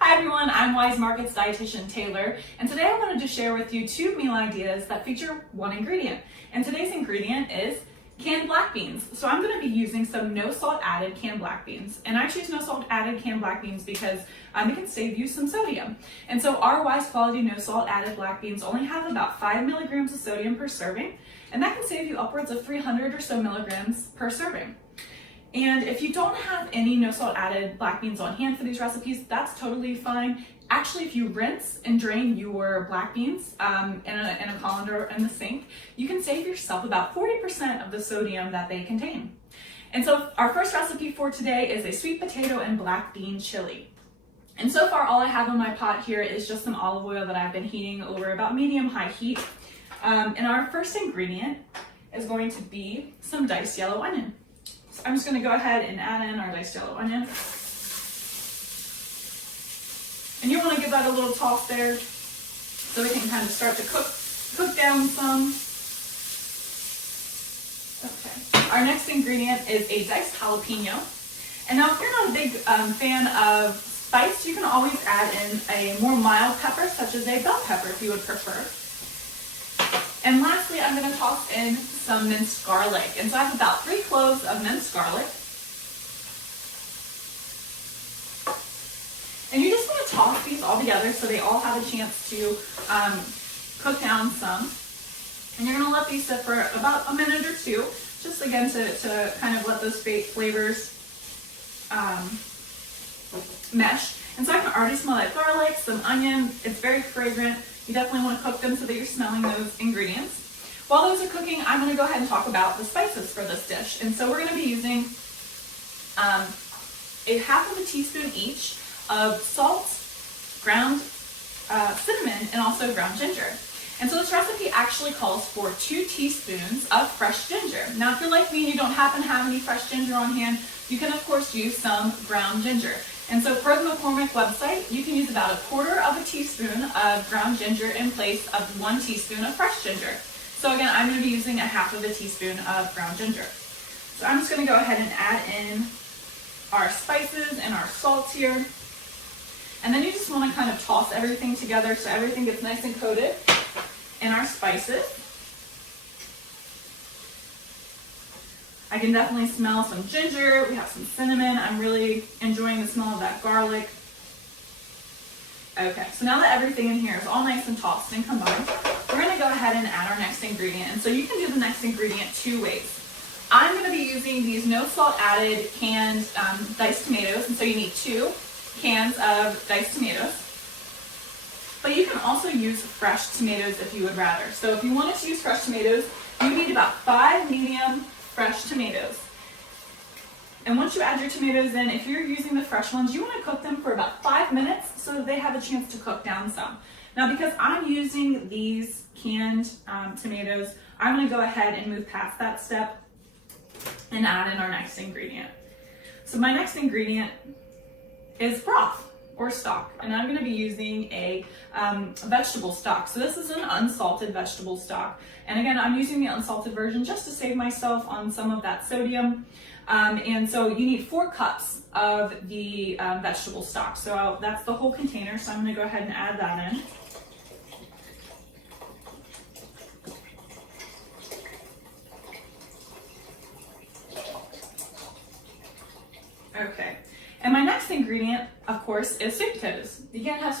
Hi everyone, I'm Weis Markets Dietitian Taylor, and today I wanted to share with you 2 meal ideas that feature one ingredient. And today's ingredient is canned black beans. So I'm going to be using some no salt added canned black beans. And I choose no salt added canned black beans because it can save you some sodium. And so our Weis quality no salt added black beans only have about 5 milligrams of sodium per serving, and that can save you upwards of 300 or so milligrams per serving. And if you don't have any no salt added black beans on hand for these recipes, that's totally fine. Actually, if you rinse and drain your black beans in a colander in the sink, you can save yourself about 40% of the sodium that they contain. And so our first recipe for today is a sweet potato and black bean chili. And so far, all I have in my pot here is just some olive oil that I've been heating over about medium-high heat. And our first ingredient is going to be some diced yellow onion. I'm just going to go ahead and add in our diced yellow onion. And you want to give that a little toss there so we can kind of start to cook down some. Okay. Our next ingredient is a diced jalapeno. And now if you're not a big fan of spice, you can always add in a more mild pepper, such as a bell pepper if you would prefer. And lastly, I'm going to toss in some minced garlic. And so I have about 3 cloves of minced garlic. And you just want to toss these all together so they all have a chance to cook down some. And you're going to let these sit for about a minute or two, just again to kind of let those flavors mesh. And so I can already smell that garlic, some onion. It's very fragrant. You definitely want to cook them so that you're smelling those ingredients. While those are cooking, I'm going to go ahead and talk about the spices for this dish. And so we're going to be using a half of a teaspoon each of salt, ground cinnamon, and also ground ginger. And so this recipe actually calls for 2 teaspoons of fresh ginger. Now, if you're like me and you don't happen to have any fresh ginger on hand, you can of course use some ground ginger. And so per the McCormick website, you can use about 1/4 of a teaspoon of ground ginger in place of 1 teaspoon of fresh ginger. So again, I'm going to be using a half of a teaspoon of ground ginger. So I'm just going to go ahead and add in our spices and our salts here. And then you just want to kind of toss everything together so everything gets nice and coated in our spices. I can definitely smell some ginger. We have some cinnamon. I'm really enjoying the smell of that garlic. Okay, so now that everything in here is all nice and tossed and combined, we're going to go ahead and add our next ingredient. And so you can do the next ingredient 2 ways. I'm going to be using these no salt added canned diced tomatoes. And so you need 2 cans of diced tomatoes. But you can also use fresh tomatoes if you would rather. So if you wanted to use fresh tomatoes, you need about 5 medium fresh tomatoes. And once you add your tomatoes in, if you're using the fresh ones, you want to cook them for about 5 minutes so that they have a chance to cook down some. Now, because I'm using these canned tomatoes, I'm going to go ahead and move past that step and add in our next ingredient. So my next ingredient is broth or stock, and I'm going to be using a vegetable stock. So this is an unsalted vegetable stock, and again, I'm using the unsalted version just to save myself on some of that sodium. And so you need 4 cups of the vegetable stock. So that's the whole container. So I'm going to go ahead and add that in. Okay. And my next ingredient, of course, is sweet potatoes. You can't have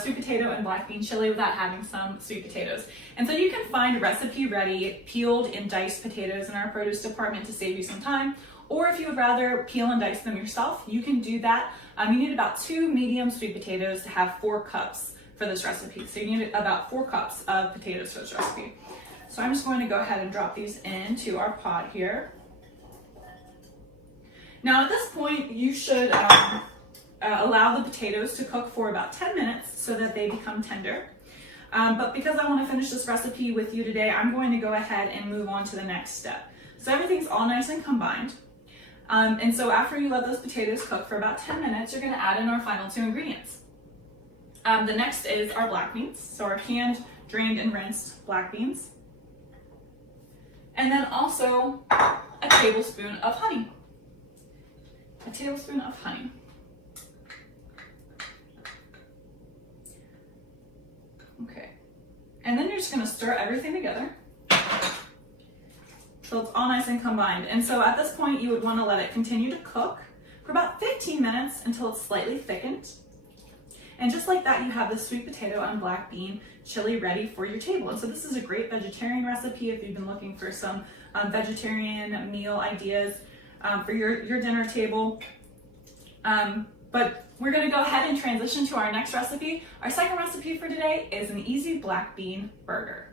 sweet potato and black bean chili without having some sweet potatoes. And so you can find recipe-ready peeled and diced potatoes in our produce department to save you some time. Or if you would rather peel and dice them yourself, you can do that. You need about 2 medium sweet potatoes to have 4 cups for this recipe. So you need about 4 cups of potatoes for this recipe. So I'm just going to go ahead and drop these into our pot here. Now at this point, you should allow the potatoes to cook for about 10 minutes so that they become tender. But because I want to finish this recipe with you today, I'm going to go ahead and move on to the next step. So everything's all nice and combined. And so after you let those potatoes cook for about 10 minutes, you're going to add in our final 2 ingredients. The next is our black beans, so our canned, drained, and rinsed black beans. And then also a tablespoon of honey. A tablespoon of honey. just gonna stir everything together so it's all nice and combined. And so at this point, you would wanna let it continue to cook for about 15 minutes until it's slightly thickened. And just like that, you have the sweet potato and black bean chili ready for your table. And so this is a great vegetarian recipe if you've been looking for some vegetarian meal ideas for your dinner table. But we're gonna go ahead and transition to our next recipe. Our second recipe for today is an easy black bean burger.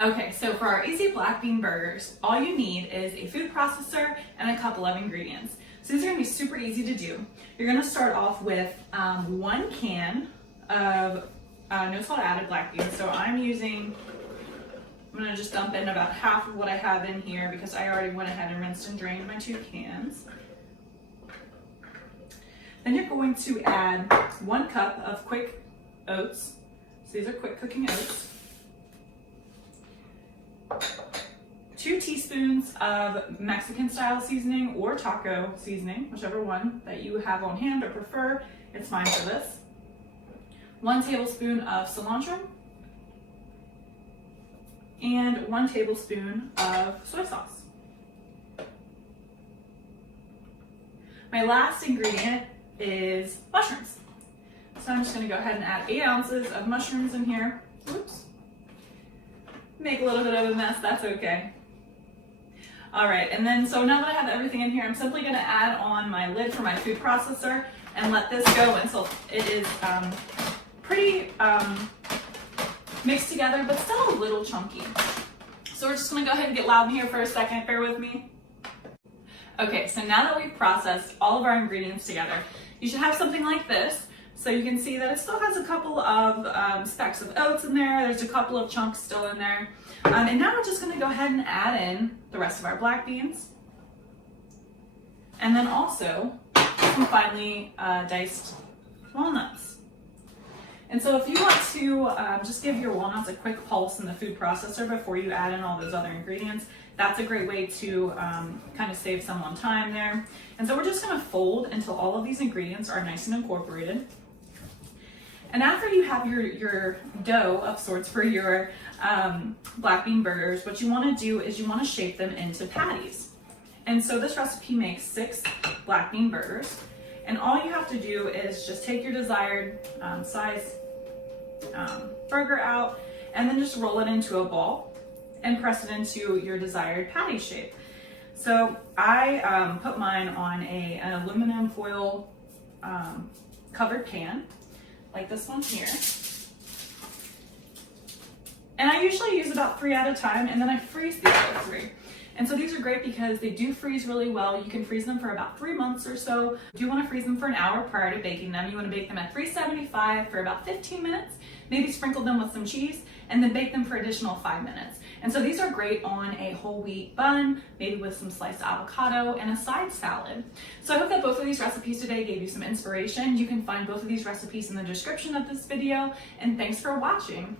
Okay, so for our easy black bean burgers, all you need is a food processor and a couple of ingredients. So these are gonna be super easy to do. You're gonna start off with 1 can of no salt added black beans. So I'm gonna just dump in about half of what I have in here because I already went ahead and rinsed and drained my 2 cans. Then you're going to add 1 cup of quick oats. So these are quick cooking oats. 2 teaspoons of Mexican style seasoning or taco seasoning, whichever one that you have on hand or prefer, it's fine for this. 1 tablespoon of cilantro and 1 tablespoon of soy sauce. My last ingredient is mushrooms. So I'm just gonna go ahead and add 8 ounces of mushrooms in here. Oops. Make a little bit of a mess, that's okay. All right, and then so now that I have everything in here, I'm simply gonna add on my lid for my food processor and let this go until it is pretty mixed together, but still a little chunky. So we're just gonna go ahead and get loud in here for a second, bear with me. Okay, so now that we've processed all of our ingredients together, you should have something like this. So you can see that it still has a couple of specks of oats in there. There's a couple of chunks still in there. And now we're just gonna go ahead and add in the rest of our black beans. And then also some finely diced walnuts. And so if you want to just give your walnuts a quick pulse in the food processor before you add in all those other ingredients, that's a great way to kind of save someone time there. And so we're just gonna fold until all of these ingredients are nice and incorporated. And after you have your dough of sorts for your black bean burgers, what you wanna do is you wanna shape them into patties. And so this recipe makes 6 black bean burgers. And all you have to do is just take your desired size burger out and then just roll it into a ball and press it into your desired patty shape. So I put mine on an aluminum foil covered pan, like this one here. And I usually use about 3 at a time, and then I freeze these other 3. And so these are great because they do freeze really well. You can freeze them for about 3 months or so. You do want to freeze them for an hour prior to baking them. You want to bake them at 375 for about 15 minutes, maybe sprinkle them with some cheese, and then bake them for additional 5 minutes. And so these are great on a whole wheat bun, maybe with some sliced avocado and a side salad. So I hope that both of these recipes today gave you some inspiration. You can find both of these recipes in the description of this video, and thanks for watching.